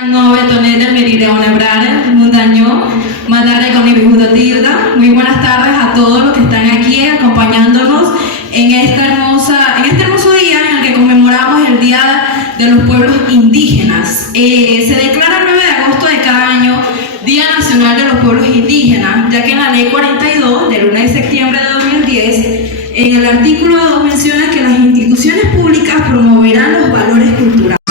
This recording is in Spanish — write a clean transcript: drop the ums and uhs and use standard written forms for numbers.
No, Betonete, Merileón Ebrard, Mundaño, Madare con Ibijudatirda. Muy buenas tardes a todos los que están aquí acompañándonos en este hermoso día en el que conmemoramos el Día de los Pueblos Indígenas. Se declara el 9 de agosto de cada año Día Nacional de los Pueblos Indígenas, ya que en la Ley 42 del 1 de septiembre de 2010, en el artículo 2 menciona que las instituciones públicas promoverán los valores culturales.